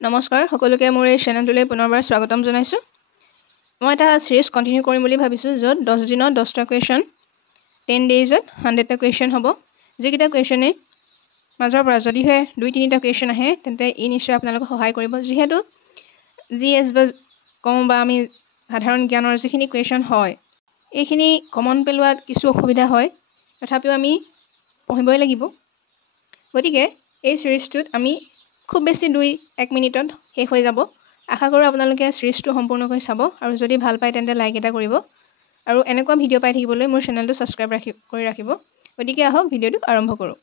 নমস্কাৰ সকলোকে মোৰ এই চেনেলটোলৈ পুনৰবাৰ স্বাগতম জনাইছোঁ। মই এটা সিৰিজ কন্টিনিউ কৰিম বুলি ভাবিছোঁ য'ত 10 দিনত 10টা কুৱেশ্যন 10 ডেইজত 100টা কুৱেশ্যন হ'ব। যিকেইটা কুৱেশ্যনে মাজৰ পৰা যদিহে 2-3টা কুৱেশ্যন আহে তেন্তে ই নিশ্চয় আপোনালোকক সহায় কৰিব। যিহেতু জিএছ বা কম বা আমি সাধাৰণ জ্ঞানৰ যিখিনি কুৱেশ্যন হয় এইখিনি কমন পেলোৱাত কিছু অসুবিধা হয়, তথাপিও আমি পঢ়িবই লাগিব। গতিকে এই সিৰিজটোত আমি খুব বেছি 2-1 মিনিটত শেষ হৈ যাব। আশা কৰোঁ আপোনালোকে সিৰিজটো সম্পূৰ্ণকৈ চাব আৰু যদি ভাল পায় তেন্তে লাইক এটা কৰিব আৰু এনেকুৱা ভিডিঅ' পাই থাকিবলৈ মোৰ চেনেলটো ছাবস্ক্ৰাইব কৰি ৰাখিব। গতিকে আহক ভিডিঅ'টো আৰম্ভ কৰোঁ।